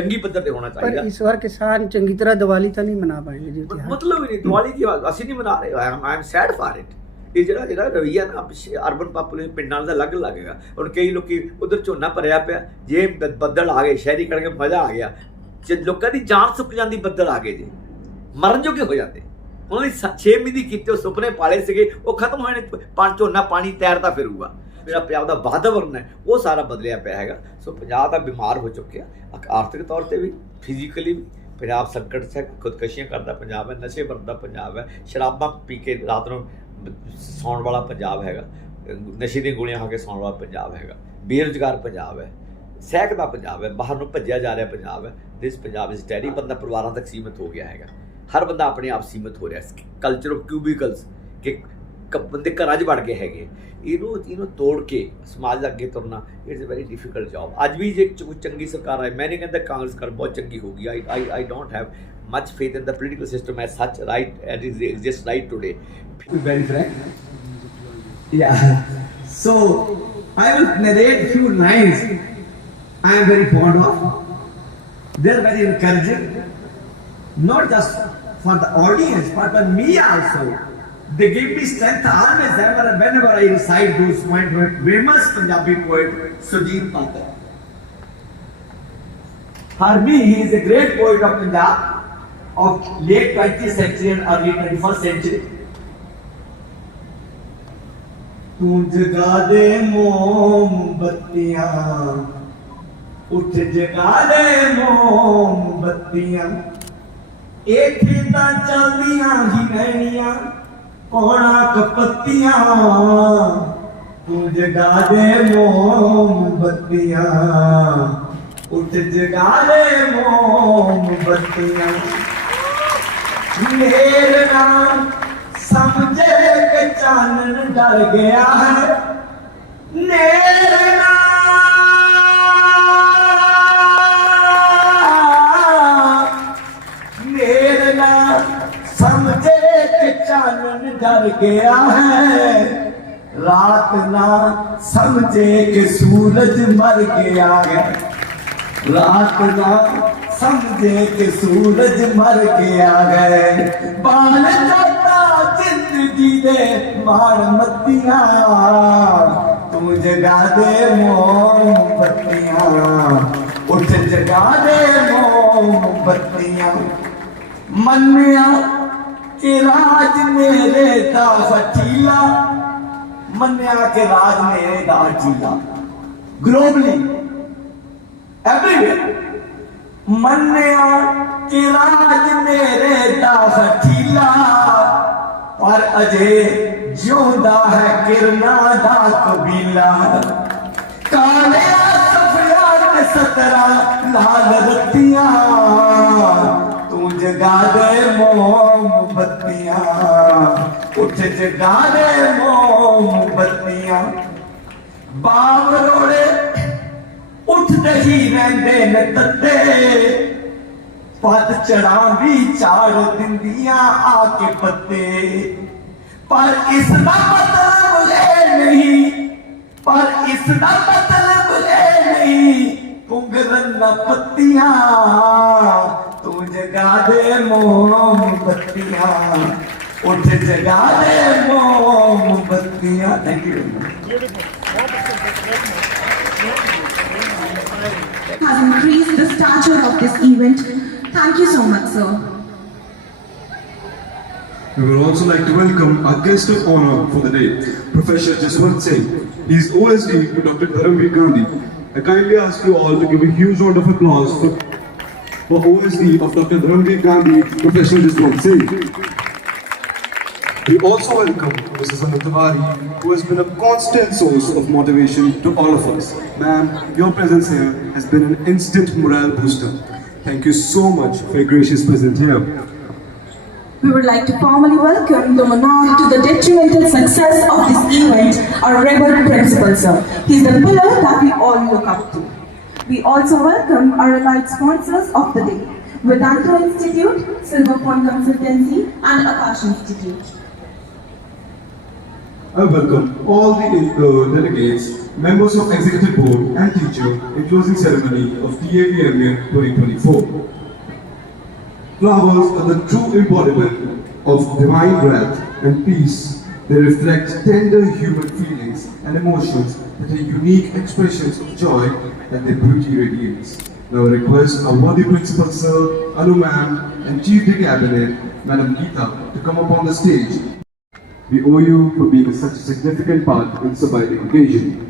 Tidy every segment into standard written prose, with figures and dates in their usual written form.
जंगी पद्धर ते होना चाहिए। पर इस बार किसान चंगी तरह दिवाली तो नहीं मना पाएंगे जी त्योहार। मतलब ही नहीं, दिवाली की ਅਸੀਂ नहीं मना रहे। I am sad for it. ਇਹ ਜਿਹੜਾ ਰਵਈਆ ਨਾ ਅਰਬਨ ਪਾਪੂਲੇਸ਼ਨ ਪਿੰਡਾਂ ਦਾ ਅਲੱਗ ਲੱਗੇਗਾ। ਹੁਣ ਕਈ ਲੋਕੀ ਉਧਰ ਝੋਨਾ ਭਰਿਆ ਪਿਆ, ਜੇ ਬੱਦਲ ਆ ਗਏ ਸ਼ਹਿਰੀ ਕਰਕੇ ਮਜ਼ਾ ਆ ਗਿਆ, ਜੇ ਲੋਕਾਂ ਦੀ ਜਾਨ ਸੁੱਕ ਜਾਂਦੀ ਬੱਦਲ ਆ ਗਏ, ਜੇ ਮਰਨ ਜੋਗੇ ਹੋ ਜਾਂਦੇ। ਉਹਨਾਂ ਦੀ 6 ਮਹੀਨੇ ਦੀ ਕੀਤੇ ਸੁਪਨੇ ਪਾਲੇ ਸੀਗੇ, ਉਹ ਖਤਮ ਹੋਏ ਨੇ। ਝੋਨਾ ਪਾਣੀ ਤੈਰਦਾ ਫਿਰੂਗਾ। ਜਿਹੜਾ ਪੰਜਾਬ ਦਾ ਵਾਤਾਵਰਨ ਹੈ ਉਹ ਸਾਰਾ ਬਦਲਿਆ ਪਿਆ ਹੈਗਾ। ਸੋ ਪੰਜਾਬ ਦਾ ਬਿਮਾਰ ਹੋ ਚੁੱਕਿਆ, ਆਰਥਿਕ ਤੌਰ ਤੇ ਵੀ, ਫਿਜ਼ੀਕਲੀ ਵੀ। ਪੰਜਾਬ ਸੰਕਟ 'ਚ ਹੈ, ਖੁਦਕਸ਼ੀਆਂ ਕਰਦਾ ਪੰਜਾਬ ਹੈ, ਨਸ਼ੇ ਵਰਤਦਾ ਪੰਜਾਬ ਹੈ, ਸ਼ਰਾਬਾਂ ਪੀ ਕੇ ਰਾਤ ਨੂੰ ਸੌਣ ਵਾਲਾ ਪੰਜਾਬ ਹੈਗਾ, ਨਸ਼ੇ ਦੀਆਂ ਗੋਲੀਆਂ ਖਾ ਕੇ ਸੌਣ ਵਾਲਾ ਪੰਜਾਬ ਹੈਗਾ, ਬੇਰੁਜ਼ਗਾਰ ਪੰਜਾਬ ਹੈ, ਸਹਿਕਦਾ ਪੰਜਾਬ ਹੈ, ਬਾਹਰ ਨੂੰ ਭੱਜਿਆ ਜਾ ਰਿਹਾ ਪੰਜਾਬ ਹੈ। ਦਿਸ ਪੰਜਾਬ ਇਜ਼ ਟੈਰੀ। ਬੰਦਾ ਪਰਿਵਾਰਾਂ ਤੱਕ ਸੀਮਿਤ ਹੋ ਗਿਆ ਹੈਗਾ। ਹਰ ਬੰਦਾ ਆਪਣੇ ਆਪ ਸੀਮਿਤ ਹੋ ਰਿਹਾ। ਕਲਚਰ ਆਫ ਕਿਊਬੀਕਲਸ ਕਿ ਬੰਦੇ ਘਰਾਂ 'ਚ ਵੜ ਗਏ ਹੈਗੇ। ਇਹਨੂੰ ਤੋੜ ਕੇ ਸਮਾਜ ਦਾ ਅੱਗੇ ਤੁਰਨਾ it's a very difficult job. ਅੱਜ ਵੀ ਜੇ ਚੰਗੀ ਸਰਕਾਰ ਆਏ, ਮੈਂ ਨਹੀਂ ਕਹਿੰਦਾ ਕਾਂਗਰਸ ਸਰਕਾਰ ਬਹੁਤ ਚੰਗੀ ਹੋਊਗੀ। ਆਈ don't have much faith in the political system as such, right, as it exists right today. Very frank. Yeah. So I will narrate few lines I am very fond of. They are very encouraging, not just for the audience but for me also. They give me strength always whenever I recite those points from famous Punjabi poet Sujit Pathak. For me, he is a great poet of Punjab of late 20th century and early 21st century. तू जगा दे मोमबत्तियां, उठ जगा दे मोमबत्तियां, इत्थे तां चलदियां ही रहनियां कोणा कपत्तियां। तू जगा दे मोमबत्तियां, उठ जगा दे मोमबत्तियां। मेरे नाम समझे के चानन डर गया है, मेरे नाम समझे के चानन डर गया है, रात ना समझे के सूरज मर गया है, रात ना समझे के सूरज मर गया है। बाल जाता जिंदगी दे मार मत्तियां, तू जगा दे मोमबत्तियां, उठ जगा दे मोमबत्तियां। मन्निया के राज मेरे दा फटीला, मन्निया के राज मेरे दा फटीला, ग्लोबली एवरीवेयर। मन्निया कि राज मेरे दा फटीला, पर अजे जिਉਂਦਾ है किरना दा कबीला। काले सफियार में 17 लाल रत्तियां, तू जगा दे मोमबत्तियां, उठ जगा दे मोमबत्तियां। बावरोड़े उठते ही रहंदे ने तत्ते, पद चढ़ा भी चाड़ दिंदियां आके पत्ते। पर इसदा मतलब ये नहीं, पर इसदा मतलब ये नहीं पुंगरन पत्तियां, तू जगा दे मोमबत्तियां, उठ जगा दे मोमबत्तियां। Thank you. Has increased the stature of this event. Thank you so much, sir. We would also like to welcome our guest of honor for the day, Professor Jaswant Singh. He is OSD to Dr. Dharamveer Gandhi. I kindly ask you all to give a huge round of applause for OSD of Dr. Dharamveer Gandhi, Professor Jaswant Singh. We also welcome Mrs. Anu Tiwari, who has been a constant source of motivation to all of us. Ma'am, your presence here has been an instant morale booster. Thank you so much for your gracious presence here. We would like to formally welcome the monarch to the detrimental success of this event, our Reverend Principal, sir. He is the pillar that we all look up to. We also welcome our allied sponsors of the day, Vedanta Institute, Silver Point Consultancy, and Akash Institute. I welcome all the delegates, members of Executive Board and teacher in closing ceremony of DAVMN 2024. Flowers are the true embodiment of divine wrath and peace. They reflect tender human feelings and emotions that are unique expressions of joy that their beauty radiates. Now I request our worthy Principal Sir, Anu Ma'am and Chief de Cabinet, Madam Geeta, to come up on the stage. We owe you for being such a significant part in so vital occasion.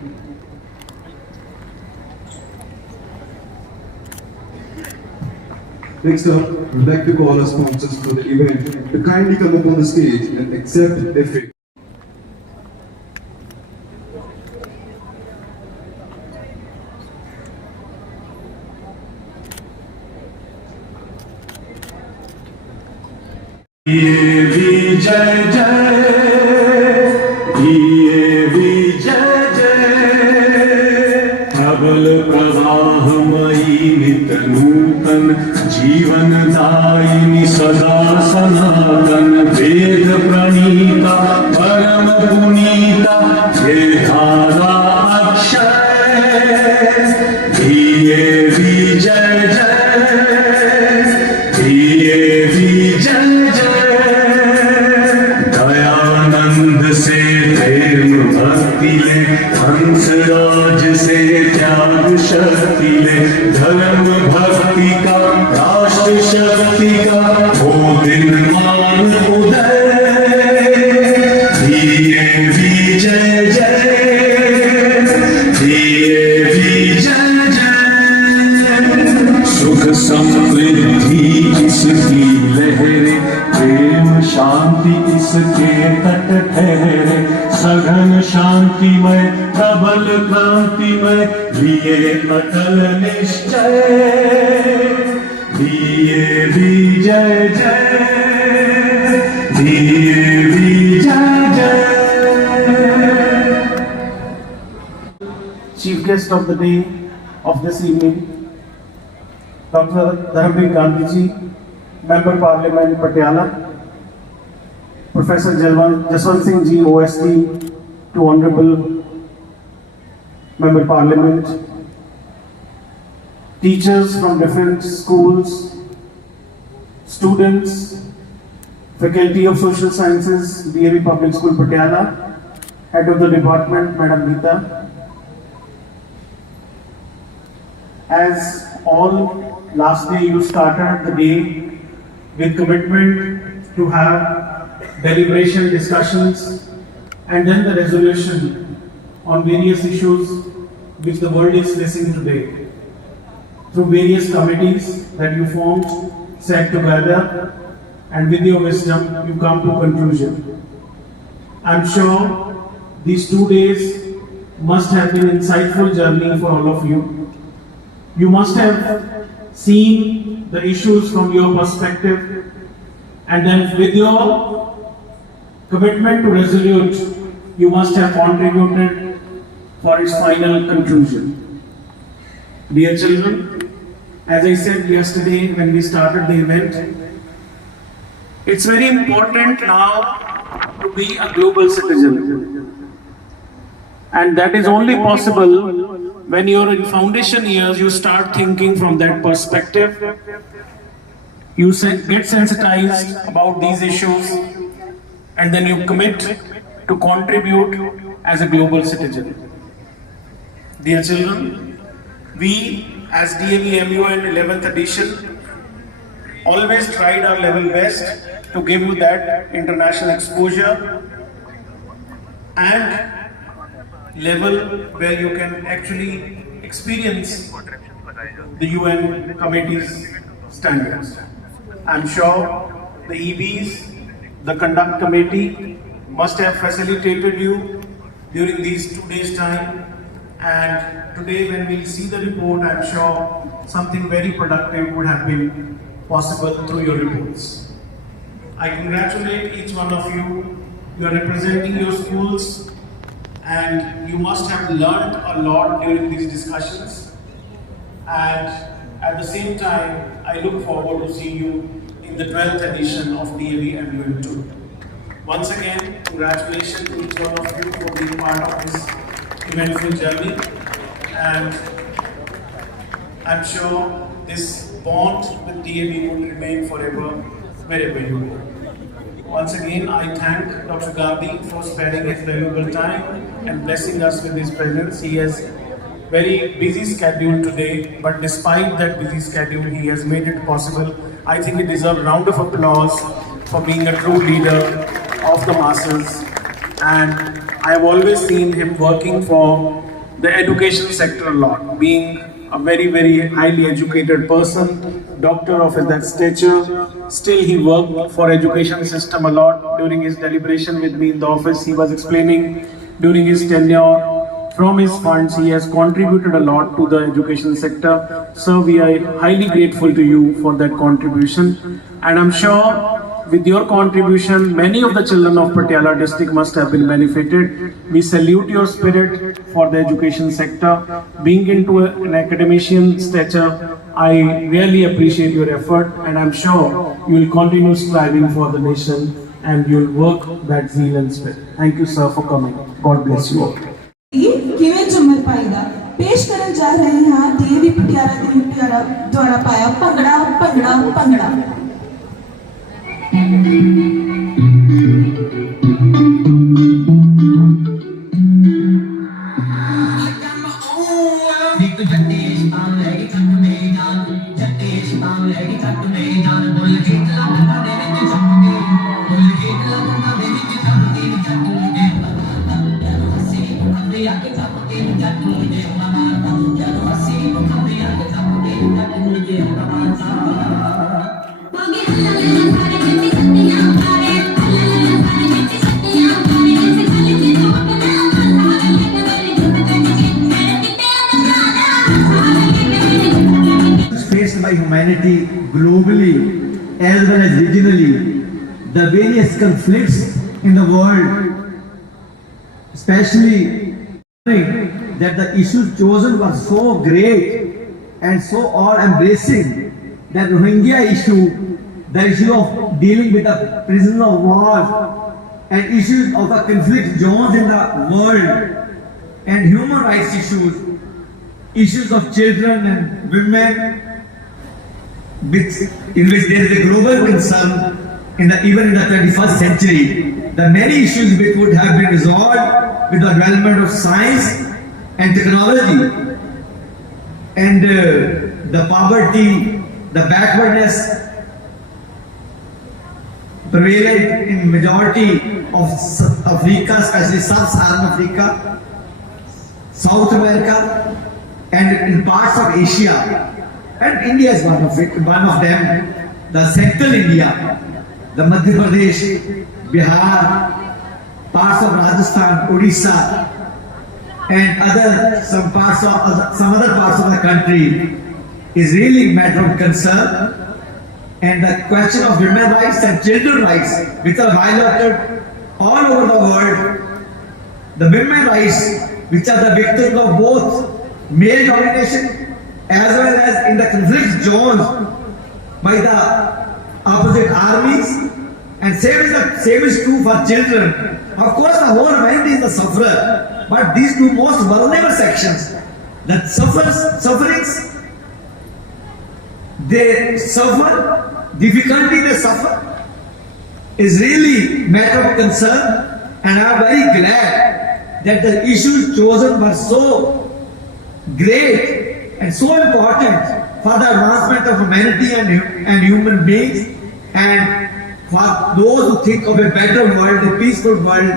Next up, we'd like to call our sponsors for the event to kindly come up on the stage and accept their fate. जय जय प्रबल प्रवाहमयी नित नूतन जीवन दायिनी सदा सनातन वेद प्रणीता परम पुनीता हे धारा अक्षय धीये विजय जय धीये विजय दयानंद से प्रेम भक्ति ले हंसराज से त्याग शक्ति ले धर्म भक्ति का राष्ट्र शक्ति का हो दिन मान उदय धीये विजय जय धीये विजय जय सुख समृद्धि इसकी लहरे प्रेम शांति इसके तट ठहरे सघन शांतिमय प्रबल क्रांतिमय लिए अटल निश्चय लिए विजय जय लिए विजय जय। Chief guest of the day of this evening, Dr. Dharamveer Gandhi ji, Member Parliament Patiala, Professor Jaswant Singh ji, OSD, to Honorable Member Parliament, teachers from different schools, students, Faculty of Social Sciences, DAV Public School Patiala, Head of the Department, Madam Geeta. As all last day you started the day with commitment to have deliberation discussions and then the resolution on various issues which the world is facing today. Through various committees that you formed, sat together, and with your wisdom you come to conclusion. I'm sure these 2 days must have been an insightful journey for all of you. You must have seen the issues from your perspective, and then with your commitment to resolute, you must have contributed for its final conclusion. Dear children, as I said yesterday when we started the event, it's very important now to be a global citizen. And that is only possible when you're in foundation years, you start thinking from that perspective. You get sensitized about these issues, and then you commit to contribute as a global citizen. Dear children, we as DAV MUN 11th edition always tried our level best to give you that international exposure and level where you can actually experience the UN committee's standards. I'm sure the EBs, the conduct committee must have facilitated you during these 2 days' time, and today when we'll see the report, I'm sure something very productive would have been possible through your reports. I congratulate each one of you. You are representing your schools, and you must have learned a lot during these discussions. And at the same time, I look forward to seeing you in the 12th edition of DAV MUN 2. Once again, congratulations to each one of you for being part of this eventful journey, and I'm sure this bond with DAV will remain forever wherever you go. Once again, I thank Dr. Gandhi for sparing his valuable time and blessing us with his presence. He has very busy schedule today, but despite that busy schedule, he has made it possible. I think he deserves a round of applause for being a true leader of the masses. And I have always seen him working for the education sector a lot, being a very, very highly educated person, doctor of that stature. Still, he worked for education system a lot. During his deliberation with me in the office, he was explaining during his tenure, from his funds, he has contributed a lot to the education sector. So we are highly grateful to you for that contribution. And I'm sure with your contribution, many of the children of Patiala district must have been benefited. We salute your spirit for the education sector. Being into an academician stature, I really appreciate your effort, and I'm sure you will continue striving for the nation and you'll work that zeal and spirit. Thank you, sir, for coming. God bless you all. ਕਿਵੇਂ ਝੁੰਮਰ ਪਾਈਦਾ ਪੇਸ਼ ਕਰਨ ਜਾ ਰਹੇ ਹਾਂ DAV ਪਟਿਆਲਾ ਦੇ ਮੁਟਿਆਰਾਂ ਦੁਆਰਾ ਪਾਇਆ ਭੰਗੜਾ ਭੰਗੜਾ bhangra. Faced by humanity globally as well as regionally, the various conflicts in the world, especially that the issues chosen were so great and so all-embracing, that Rohingya issue, the issue of dealing with the prisoners of war, and issues of the conflict zones in the world, and human rights issues, issues of children and women, in which there is a global concern even in the 21st century. The many issues which would have been resolved with the development of science and technology, and the poverty, the backwardness prevalent in majority of Africa, especially Sub-Saharan Africa, South America, and in parts of Asia. And India is one of them. The central India, the Madhya Pradesh, Bihar, parts of Rajasthan, Odisha, and some other parts of the country is really a matter of concern. And the question of women's rights and children's rights, which are violated all over the world, the women's rights, which are the victims of both male domination as well as in the conflict zones by the opposite armies, and same is true for children. Of course, the whole humanity is the sufferer, but these two most vulnerable sections, that sufferings, they suffer, difficulty they suffer, is really matter of concern, and I am very glad that the issues chosen were so great and so important for the advancement of humanity and human beings, and for those who think of a better world, a peaceful world,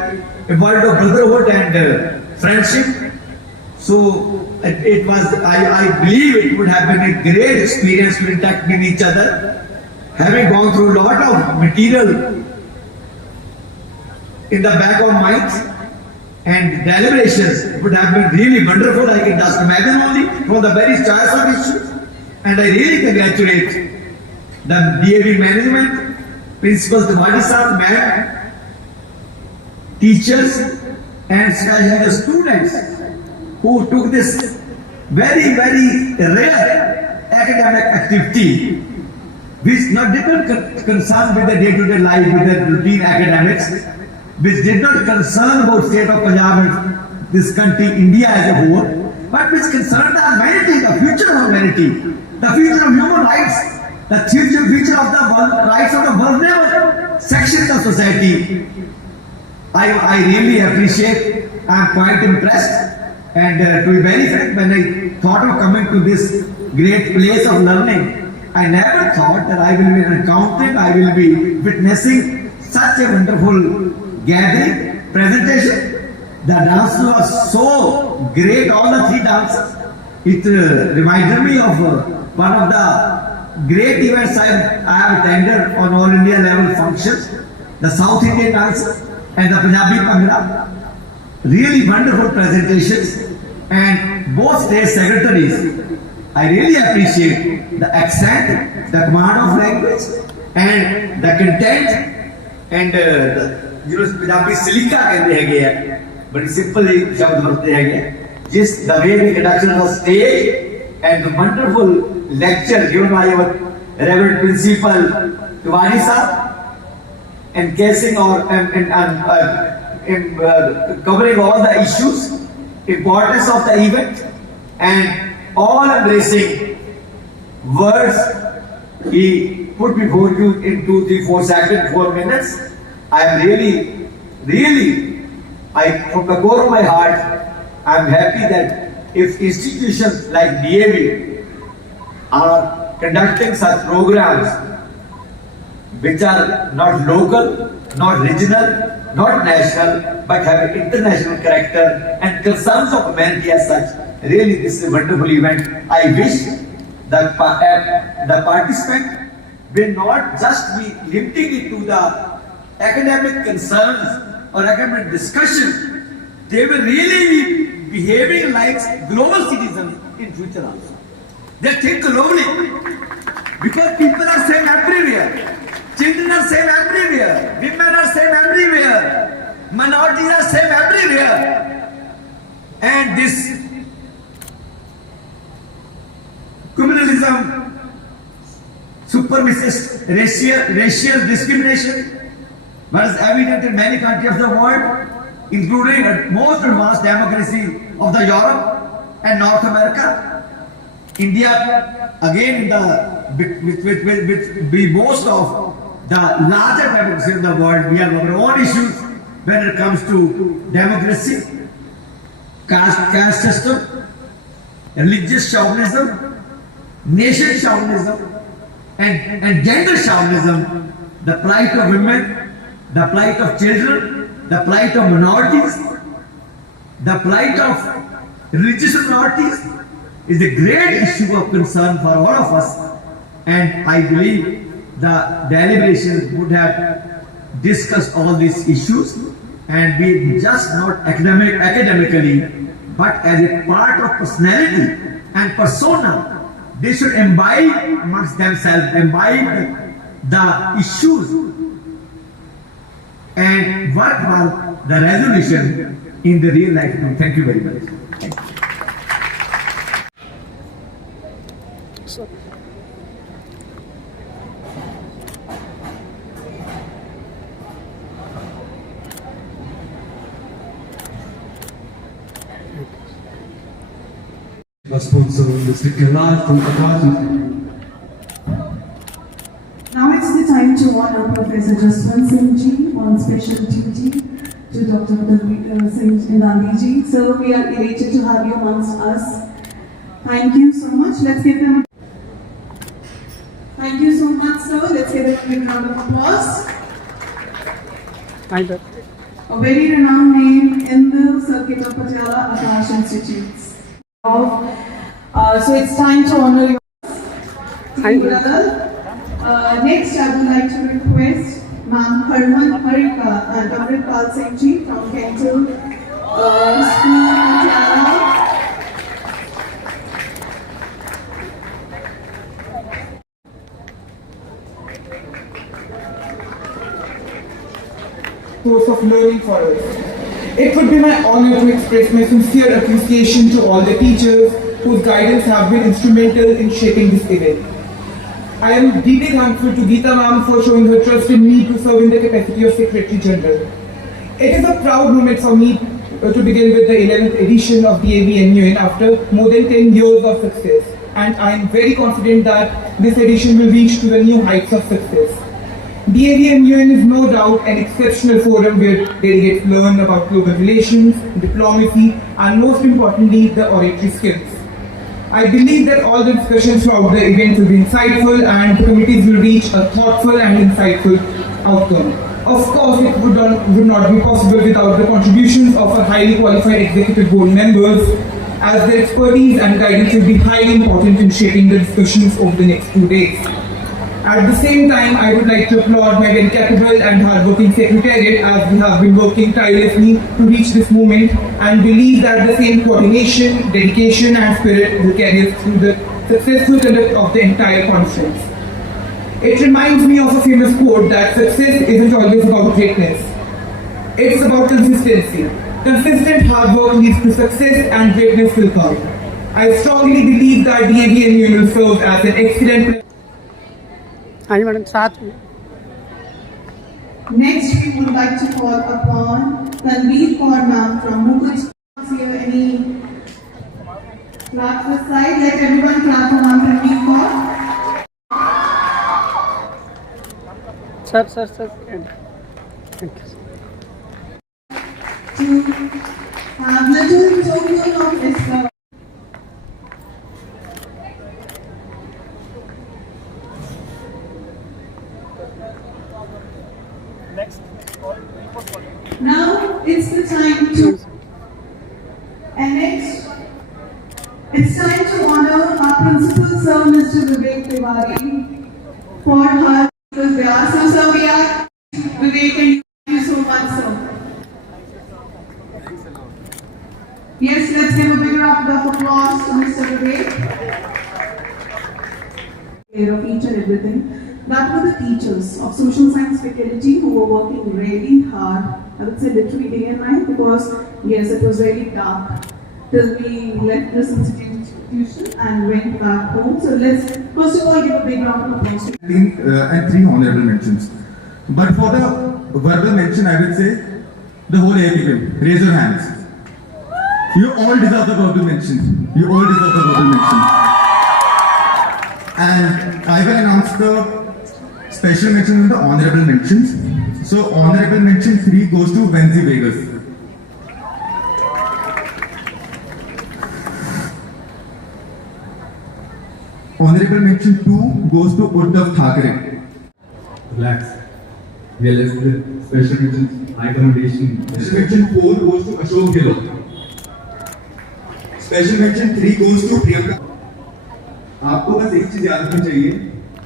a world of brotherhood and friendship. So it was, I believe it would have been a great experience to interact with each other, having gone through a lot of material in the back of minds, and deliberations would have been really wonderful. I can just imagine only from the very choice of issues. And I really congratulate the DAV management, Principal Tiwari Sahab, ma'am, teachers, and especially the students who took this very, very rare academic activity, which not different concerned with the day-to-day life, with the routine academics, which did not concern about state of Punjab and this country, India as a whole, but which concerned the humanity, the future of humanity, the future of human rights, the future of the rights of the vulnerable sections of society. I really appreciate, I am quite impressed, and to be very frank, when I thought of coming to this great place of learning, I never thought that I will be encountering, I will be witnessing such a wonderful gathering, presentation. The dance was so great, all the three dances. It reminded me of one of the great events I have attended on all India level functions, the South Indian dances and the Punjabi Bhangra. Really wonderful presentations, and both state secretaries, I really appreciate the accent, the command of language, and the content, and Punjabi silika कहते हैं, बड़ी simple शब्द बनते हैं, just the way we conducted the stage and the wonderful lecture given by our Reverend Principal Tiwari Sahab, encasing or covering all the issues, importance of the event, and all embracing words he put before you in 2, 3, 4 seconds, 4 minutes. I am really, from the core of my heart, I am happy that if institutions like DAV are conducting such programs which are not local, not regional, not national, but have international character and concerns of humanity as such. Really, this is a wonderful event. I wish that the participant will not just be limiting it to the academic concerns or academic discussion. They will really be behaving like global citizens in future also. They think globally, because people are same everywhere. Children are same everywhere. Women are same everywhere. Minorities are same everywhere. And this communalism, supremacist, racial discrimination was evident in many countries of the world, including the most advanced democracy of the Europe and North America. India, again, with we boast of the larger democracy in the world. We have our own issues when it comes to democracy, caste system, religious chauvinism, nation chauvinism, and gender chauvinism, the plight of women, the plight of children, the plight of minorities, the plight of religious minorities is a great issue of concern for all of us, and I believe the deliberations would have discussed all these issues, and we just not academically, but as a part of personality and persona, they should imbibe amongst themselves, imbibe the issues and work for the resolution in the real life. Thank you very much. Our sponsor, Mr. Kailash from Akashji. Now it's the time to honor Professor Jaswant Singh Ji on special duty to Dr. Singh Gandhi Ji. So we are elated to have you amongst us. Thank you so much. Let's give them Thank you so much, sir. Let's give them a big round of applause. Either. A very renowned name in the circuit of Patiala Akash Institutes. So it's time to honor your brother. Next, I would like to request Ma'am Harman Harika and Amritpal Singh Ji from Kental School, Patiala. Source of learning for us. It would be my honor to express my sincere appreciation to all the teachers whose guidance have been instrumental in shaping this event. I am deeply thankful to Geeta ma'am for showing her trust in me to serve in the capacity of Secretary General. It is a proud moment for me to begin with the 11th edition of DAV MUN after more than 10 years of success, and I am very confident that this edition will reach to the new heights of success. DAV MUN is no doubt an exceptional forum where delegates learn about global relations, diplomacy, and most importantly, the oratory skills. I believe that all the discussions throughout the event will be insightful and the committees will reach a thoughtful and insightful outcome. Of course, it would not be possible without the contributions of our highly qualified executive board members, as their expertise and guidance will be highly important in shaping the discussions over the next 2 days. At the same time, I would like to applaud my very capable and hardworking secretariat as we have been working tirelessly to reach this moment and believe that the same coordination, dedication and spirit will carry us through the successful conduct of the entire conference. It reminds me of a famous quote that success isn't always about greatness. It's about consistency. Consistent hard work leads to success and greatness will come. I strongly believe that DAV MUN will serve as an excellent. हाँ जी मैडम, साथ में Next, we would like to call upon Tanveer Kaur ma'am from Mukut. Here, any claps this side? Let everyone clap for ma'am Tanveer Kaur. Sir thank you To have little token of respect. Now it's the time to, and next, it's time to honor our principal sir, Mr. Vivek Tiwari, for her Vyas. So sir, we are Vivek, and thank you so much, sir. Yes, let's give a big round of applause to Mr. Vivek. Care of each and everything. That were the teachers of social science faculty who were working really hard, I would say literally day and night, because yes, it was really dark till we left this institution and went back home. So let's first of all give a big round of applause to and 3 honorable mentions. But for the verbal mention, I will say the whole APM. Raise your hands. You all deserve the verbal mention. You all deserve the verbal mention. And I will announce the special mention and the honorable mentions. So honorable mention 3 goes to Wenzi Vegas. Honorable mention 2 goes to Uddhav Thackeray. Relax. We are left with special mention, high commendation. Special mention 4 goes to Ashok Gehlot. Special mention 3 goes to Priyanka. आपको बस एक चीज याद रखनी चाहिए,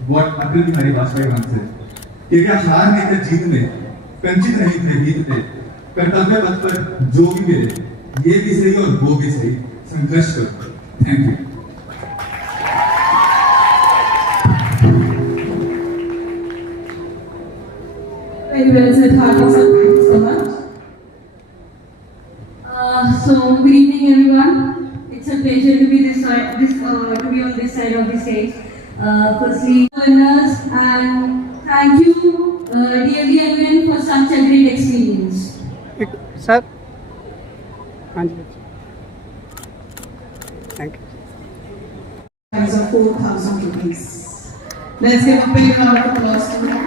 what अटल बिहारी Vajpayee once said, कि क्या हार नहीं थे जीत में, कंचित नहीं थे गीत में, कर्तव्य पथ पर जो भी मिले, ये भी सही और वो भी सही, संघर्ष करो. Thank you. very well said, Hardik sir. Thank you so much. So good evening, everyone. It's a pleasure to be to be on this side of the stage. Firstly, winners, and thank you, DAV MUN, for such a great experience. Sir हाँ जी thank you. Prize of 4,000 rupees. Let's give a big round of applause to them.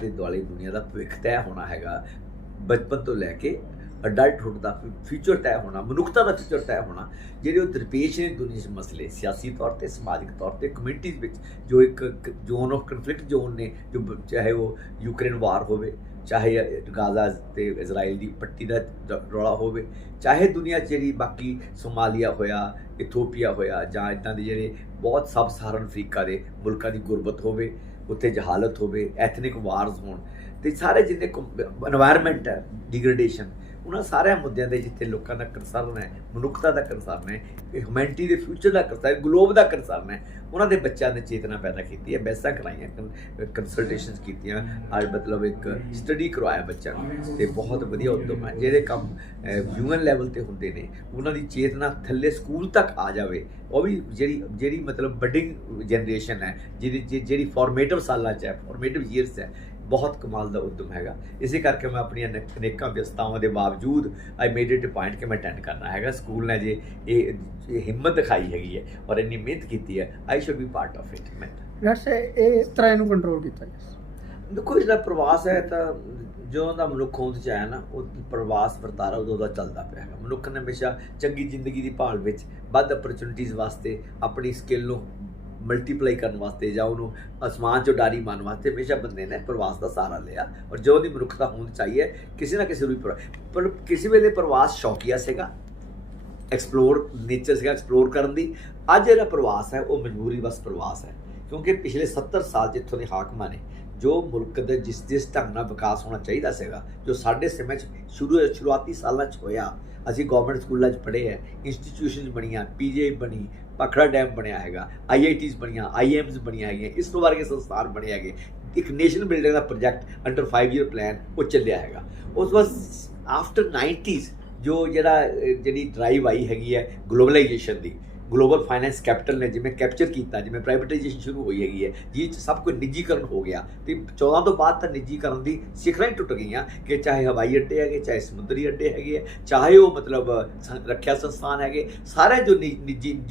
ਦੇ ਦੁਆਲੇ ਦੁਨੀਆ ਦਾ ਭਵਿੱਖ ਤੈਅ ਹੋਣਾ ਹੈਗਾ, ਬਚਪਨ ਤੋਂ ਲੈ ਕੇ ਅਡਲਟਹੁੱਡ ਦਾ ਫਿਊਚਰ ਤੈਅ ਹੋਣਾ, ਮਨੁੱਖਤਾ ਦਾ ਫਿਊਚਰ ਤੈਅ ਹੋਣਾ, ਜਿਹੜੇ ਉਹ ਦਰਪੇਸ਼ ਨੇ ਦੁਨੀਆ 'ਚ ਮਸਲੇ ਸਿਆਸੀ ਤੌਰ 'ਤੇ, ਸਮਾਜਿਕ ਤੌਰ 'ਤੇ, ਕਮਿਊਨਿਟੀਜ਼ ਵਿੱਚ ਜੋ ਇੱਕ ਜ਼ੋਨ ਆਫ ਕਨਫਲਿਕਟ ਜ਼ੋਨ ਨੇ, ਜੋ ਚਾਹੇ ਉਹ ਯੂਕਰੇਨ ਵਾਰ ਹੋਵੇ, ਚਾਹੇ ਗਾਜ਼ਾ ਤੇ ਇਜ਼ਰਾਈਲ ਦੀ ਪੱਟੀ ਦਾ ਰੌਲਾ ਹੋਵੇ, ਚਾਹੇ ਦੁਨੀਆ 'ਚ ਜਿਹੜੀ ਬਾਕੀ ਸੋਮਾਲੀਆ ਹੋਇਆ, ਇਥੋਪੀਆ ਹੋਇਆ, ਜਾਂ ਇੱਦਾਂ ਦੇ ਜਿਹੜੇ ਬਹੁਤ ਸਬ ਸਹਾਰਨ ਅਫਰੀਕਾ ਦੇ ਮੁਲਕਾਂ ਦੀ ਗੁਰਬਤ ਹੋਵੇ, ਉੱਥੇ ਜਹਾਲਤ ਹੋਵੇ, ਐਥਨਿਕ ਵਾਰਸ ਹੋਣ, ਅਤੇ ਸਾਰੇ ਜਿੰਨੇ ਇਨਵਾਇਰਮੈਂਟ ਹੈ, ਡਿਗਰੇਡੇਸ਼ਨ, ਉਹਨਾਂ ਸਾਰਿਆਂ ਮੁੱਦਿਆਂ ਦੇ ਜਿੱਥੇ ਲੋਕਾਂ ਦਾ ਕੰਸਰਨ ਹੈ, ਮਨੁੱਖਤਾ ਦਾ ਕੰਸਰਨ ਹੈ, ਹਿਊਮੈਨਿਟੀ ਦੇ ਫਿਊਚਰ ਦਾ ਕੰਸਰਨ ਹੈ, ਗਲੋਬ ਦਾ ਕੰਸਰਨ ਹੈ, ਉਹਨਾਂ ਦੇ ਬੱਚਿਆਂ ਨੇ ਚੇਤਨਾ ਪੈਦਾ ਕੀਤੀ ਹੈ, ਬਹਿਸਾਂ ਕਰਾਈਆਂ, ਕੰਸਲਟੇਸ਼ਨਸ ਕੀਤੀਆਂ, ਅੱਜ ਮਤਲਬ ਇੱਕ ਸਟੱਡੀ ਕਰਵਾਇਆ ਬੱਚਿਆਂ ਨੂੰ, ਤੇ ਬਹੁਤ ਵਧੀਆ ਉਦਮ ਹੈ। ਜਿਹੜੇ ਕੰਮ ਯੂਐਨ ਲੈਵਲ ਤੇ ਹੁੰਦੇ ਨੇ ਉਹਨਾਂ ਦੀ ਚੇਤਨਾ ਥੱਲੇ ਸਕੂਲ ਤੱਕ ਆ ਜਾਵੇ, ਉਹ ਵੀ ਜਿਹੜੀ ਮਤਲਬ ਬਡਿੰਗ ਜਨਰੇਸ਼ਨ ਹੈ, ਜਿਹੜੀ ਫਾਰਮੇਟਿਵ ਸਾਲਾਂ 'ਚ ਹੈ, ਫਾਰਮੇਟਿਵ ਈਅਰਸ ਹੈ, ਬਹੁਤ ਕਮਾਲ ਦਾ ਉਦਮ ਹੈਗਾ। ਇਸੇ ਕਰਕੇ ਮੈਂ ਆਪਣੀਆਂ ਅਨੇਕਾਂ ਵਿਅਸਤਾਵਾਂ ਦੇ ਬਾਵਜੂਦ ਆਈ ਮੇਡ ਇਟ ਅ ਪੁਆਇੰਟ ਕਿ ਮੈਂ ਅਟੈਂਡ ਕਰਨਾ ਹੈਗਾ। ਸਕੂਲ ਨੇ ਜੇ ਇਹ ਹਿੰਮਤ ਦਿਖਾਈ ਹੈਗੀ ਹੈ ਔਰ ਇੰਨੀ ਮਿਹਨਤ ਕੀਤੀ ਹੈ, ਆਈ should be part of it. ਮੈਂ ਵੈਸੇ ਇਹ ਇਸ ਤਰ੍ਹਾਂ ਇਹਨੂੰ ਕੰਟਰੋਲ ਕੀਤਾ ਗਿਆ। ਦੇਖੋ, ਇਹਦਾ ਪ੍ਰਵਾਸ ਹੈ ਤਾਂ ਜਦੋਂ ਦਾ ਮਨੁੱਖ ਹੋਂਦ 'ਚ ਆਇਆ ਨਾ, ਉਹ ਪ੍ਰਵਾਸ ਵਰਤਾਰਾ ਉਦੋਂ ਦਾ ਚੱਲਦਾ ਪਿਆ ਹੈਗਾ। ਮਨੁੱਖ ਨੇ ਹਮੇਸ਼ਾ ਚੰਗੀ ਜ਼ਿੰਦਗੀ ਦੀ ਭਾਲ ਵਿੱਚ, ਵੱਧ ਅਪਰਚੁਨਿਟੀਜ਼ ਵਾਸਤੇ, ਆਪਣੀ ਸਕਿੱਲ ਨੂੰ ਮਲਟੀਪਲਾਈ ਕਰਨ ਵਾਸਤੇ ਜਾਂ ਉਹਨੂੰ ਅਸਮਾਨ 'ਚੋਂ ਡਾਰੀ ਮਾਰਨ ਵਾਸਤੇ ਹਮੇਸ਼ਾ ਬੰਦੇ ਨੇ ਪ੍ਰਵਾਸ ਦਾ ਸਹਾਰਾ ਲਿਆ। ਔਰ ਜੋ ਦੀ ਮਨੁੱਖਤਾ ਹੋਂਦ ਚਾਹੀਏ, ਕਿਸੇ ਨਾ ਕਿਸੇ ਨੂੰ ਪਰ ਕਿਸੇ ਵੇਲੇ ਪ੍ਰਵਾਸ ਸ਼ੌਕੀਆ ਸੀਗਾ, ਐਕਸਪਲੋਰ ਨੇਚਰ ਸੀਗਾ, ਐਕਸਪਲੋਰ ਕਰਨ ਦੀ। ਅੱਜ ਜਿਹੜਾ ਪ੍ਰਵਾਸ ਹੈ ਉਹ ਮਜਬੂਰੀ ਬਸ ਪ੍ਰਵਾਸ ਹੈ, ਕਿਉਂਕਿ ਪਿਛਲੇ 70 ਸਾਲ ਜਿੱਥੋਂ ਦੇ ਹਾਕਮਾਂ ਨੇ ਜੋ ਮੁਲਕ ਦੇ ਜਿਸ ਢੰਗ ਨਾਲ ਵਿਕਾਸ ਹੋਣਾ ਚਾਹੀਦਾ ਸੀਗਾ, ਜੋ ਸਾਡੇ ਸਮੇਂ 'ਚ ਸ਼ੁਰੂਆਤੀ ਸਾਲਾਂ 'ਚ ਹੋਇਆ, ਅਸੀਂ ਗਵਰਨਮੈਂਟ ਸਕੂਲਾਂ 'ਚ ਪੜ੍ਹੇ ਹੈ, ਇੰਸਟੀਟਿਊਸ਼ਨਸ ਬਣੀਆਂ, ਪੀਜੀਆਈ ਬਣੀ, ਭਾਖੜਾ ਡੈਮ ਬਣਿਆ ਹੈਗਾ, IITs ਬਣੀਆਂ, IIMs ਬਣੀਆਂ ਹੈਗੀਆਂ, ਇਸ ਵਰਗੇ ਸੰਸਥਾਨ ਬਣੇ ਹੈਗੇ, ਇੱਕ ਨੇਸ਼ਨ ਬਿਲਡਿੰਗ ਦਾ ਪ੍ਰੋਜੈਕਟ ਅੰਡਰ 5 year ਪਲਾਨ ਉਹ ਚੱਲਿਆ ਹੈਗਾ। ਉਸ ਵਾਰ ਆਫਟਰ 90s ਜਿਹੜੀ ਡਰਾਈਵ ਆਈ ਹੈਗੀ ਹੈ ਗਲੋਬਲਾਈਜੇਸ਼ਨ ਦੀ, ਗਲੋਬਲ ਫਾਈਨੈਂਸ ਕੈਪੀਟਲ ਨੇ ਜਿਵੇਂ ਕੈਪਚਰ ਕੀਤਾ, ਜਿਵੇਂ ਪ੍ਰਾਈਵੇਟਾਈਜੇਸ਼ਨ ਸ਼ੁਰੂ ਹੋਈ ਹੈਗੀ ਹੈ, ਜਿਸ 'ਚ ਸਭ ਕੁਝ ਨਿੱਜੀਕਰਨ ਹੋ ਗਿਆ, ਤੇ 14 ਤੋਂ ਬਾਅਦ ਤਾਂ ਨਿੱਜੀਕਰਨ ਦੀ ਸਿਖਰਾਂ ਹੀ ਟੁੱਟ ਗਈਆਂ, ਕਿ ਚਾਹੇ ਹਵਾਈ ਅੱਡੇ ਹੈਗੇ, ਚਾਹੇ ਸਮੁੰਦਰੀ ਅੱਡੇ ਹੈਗੇ ਹੈ, ਚਾਹੇ ਉਹ ਮਤਲਬ ਰੱਖਿਆ ਸੰਸਥਾਨ ਹੈਗੇ, ਸਾਰੇ ਜੋ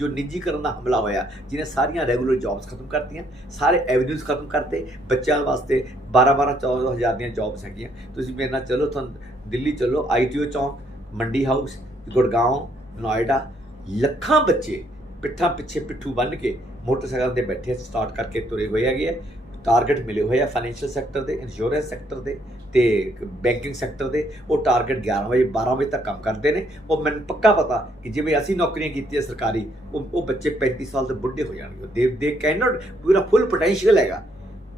ਨਿੱਜੀਕਰਨ ਦਾ ਹਮਲਾ ਹੋਇਆ, ਜਿਹਨੇ ਸਾਰੀਆਂ ਰੈਗੂਲਰ ਜੌਬਸ ਖਤਮ ਕਰਤੀਆਂ, ਸਾਰੇ ਐਵਨਿਊਜ਼ ਖਤਮ ਕਰਤੇ। ਬੱਚਿਆਂ ਵਾਸਤੇ 12-14 ਹਜ਼ਾਰ ਦੀਆਂ ਜੌਬਸ ਹੈਗੀਆਂ। ਤੁਸੀਂ ਮੇਰੇ ਨਾਲ ਚਲੋ, ਤੁਹਾਨੂੰ ਦਿੱਲੀ ਚਲੋ, ITO ਚੌਂਕ, ਮੰਡੀ ਹਾਊਸ, ਗੁੜਗਾਉਂ, ਨੋਇਡਾ, ਲੱਖਾਂ ਬੱਚੇ ਪਿੱਠਾਂ ਪਿੱਛੇ ਪਿੱਠੂ ਬੰਨ੍ਹ ਕੇ ਮੋਟਰਸਾਈਕਲ 'ਤੇ ਬੈਠੇ ਸਟਾਰਟ ਕਰਕੇ ਤੁਰੇ ਹੋਏ ਹੈਗੇ ਆ। ਟਾਰਗੇਟ ਮਿਲੇ ਹੋਏ ਆ ਫਾਈਨੈਂਸ਼ੀਅਲ ਸੈਕਟਰ ਦੇ, ਇੰਸ਼ੋਰੈਂਸ ਸੈਕਟਰ ਦੇ ਤੇ ਬੈਂਕਿੰਗ ਸੈਕਟਰ ਦੇ। ਉਹ ਟਾਰਗੇਟ 11 ਵਜੇ 12 ਵਜੇ ਤੱਕ ਕੰਮ ਕਰਦੇ ਨੇ। ਉਹ ਮੈਨੂੰ ਪੱਕਾ ਪਤਾ ਕਿ ਜਿਵੇਂ ਅਸੀਂ ਨੌਕਰੀਆਂ ਕੀਤੀਆਂ ਸਰਕਾਰੀ, ਉਹ ਬੱਚੇ 35 ਸਾਲ ਦੇ ਬੁੱਢੇ ਹੋ ਜਾਣਗੇ। ਦੇ ਕੈਨ ਨਾਟ, ਪੂਰਾ ਫੁੱਲ ਪੋਟੈਂਸ਼ੀਅਲ ਹੈਗਾ।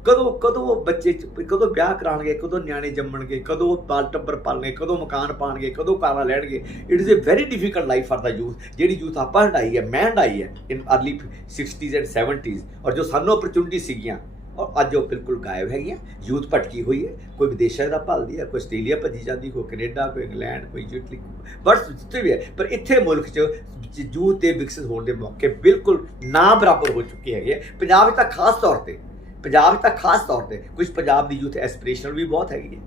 ਕਦੋਂ ਬੱਚੇ ਕਦੋਂ ਵਿਆਹ ਕਰਾਉਣਗੇ, ਕਦੋਂ ਨਿਆਣੇ ਜੰਮਣਗੇ, ਕਦੋਂ ਬਾਲ ਟੱਬਰ ਪਾਲਣਗੇ, ਕਦੋਂ ਮਕਾਨ ਪਾਉਣਗੇ, ਕਦੋਂ ਕਾਰਾਂ ਲੈਣਗੇ। It is a very difficult life for the youth. ਜਿਹੜੀ ਯੂਥ ਆਪਾਂ ਹੰਢਾਈ ਹੈ, ਮੈਂ ਹੰਢਾਈ ਹੈ ਇਨ ਅਰਲੀ 60s ਐਂਡ 70s, ਔਰ ਜੋ ਸਾਨੂੰ ਅਪਰਚੁਨਿਟੀ ਸੀਗੀਆਂ, ਔਰ ਅੱਜ ਉਹ ਬਿਲਕੁਲ ਗਾਇਬ ਹੈਗੀਆਂ। ਯੂਥ ਭਟਕੀ ਹੋਈ ਹੈ, ਕੋਈ ਵਿਦੇਸ਼ਾਂ ਦਾ ਭਾਲਦੀ ਹੈ, ਕੋਈ ਆਸਟ੍ਰੇਲੀਆ ਭੱਜੀ ਜਾਂਦੀ, ਕੋਈ ਕੈਨੇਡਾ, ਕੋਈ ਇੰਗਲੈਂਡ, ਕੋਈ ਇਟਲੀ, ਬਟ ਜਿੱਥੇ ਵੀ ਹੈ। ਪਰ ਇੱਥੇ ਮੁਲਕ 'ਚ ਯੂਥ ਦੇ ਵਿਕਸਿਤ ਹੋਣ ਦੇ ਮੌਕੇ ਬਿਲਕੁਲ ਨਾ ਬਰਾਬਰ ਹੋ ਚੁੱਕੇ ਹੈਗੇ। ਪੰਜਾਬ ਵਿੱਚ ਤਾਂ ਖਾਸ ਤੌਰ ਤੇ ਕੁਝ ਪੰਜਾਬ ਦੀ ਯੂਥ ਐਸਪੀਰੇਸ਼ਨਲ ਵੀ ਬਹੁਤ ਹੈਗੀ ਹੈ,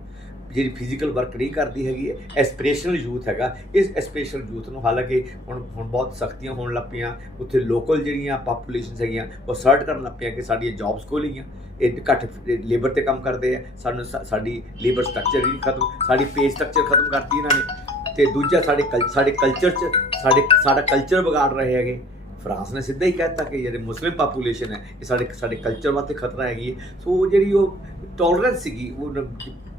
ਜਿਹੜੀ ਫਿਜ਼ੀਕਲ ਵਰਕ ਨਹੀਂ ਕਰਦੀ ਹੈਗੀ ਹੈ, ਐਸਪੀਰੇਸ਼ਨਲ ਯੂਥ ਹੈਗਾ। ਇਸ ਐਸਪੀਰੇਸ਼ਨਲ ਯੂਥ ਨੂੰ ਹਾਲਾਂਕਿ ਹੁਣ ਬਹੁਤ ਸਖਤੀਆਂ ਹੋਣ ਲੱਗ ਪਈਆਂ, ਉੱਥੇ ਲੋਕਲ ਜਿਹੜੀਆਂ ਪਾਪੂਲੇਸ਼ਨਸ ਹੈਗੀਆਂ ਉਹ ਸਰਟ ਕਰਨ ਲੱਗ ਪਈਆਂ ਕਿ ਸਾਡੀਆਂ ਜੌਬਸ ਖੋਲ੍ਹੀਆਂ, ਇਹ ਘੱਟ ਲੇਬਰ 'ਤੇ ਕੰਮ ਕਰਦੇ ਆ, ਸਾਡੀ ਲੇਬਰ ਸਟਰਕਚਰ ਹੀ ਖਤਮ, ਸਾਡੀ ਪੇ ਸਟਰਕਚਰ ਖਤਮ ਕਰਤੀ ਇਹਨਾਂ ਨੇ। ਤੇ ਦੂਜਾ ਸਾਡੇ ਕਲਚਰ 'ਚ ਸਾਡਾ ਕਲਚਰ ਵਿਗਾੜ ਰਹੇ ਹੈਗੇ। ਫਰਾਂਸ ਨੇ ਸਿੱਧਾ ਹੀ ਕਹਿਤਾ ਕਿ ਜਿਹੜੇ ਮੁਸਲਿਮ ਪਾਪੂਲੇਸ਼ਨ ਹੈ ਇਹ ਸਾਡੇ ਕਲਚਰ ਵਾਸਤੇ ਖਤਰਾ ਹੈਗੀ ਹੈ। ਸੋ ਜਿਹੜੀ ਉਹ ਟੋਲਰੈਂਸ ਸੀਗੀ, ਉਹ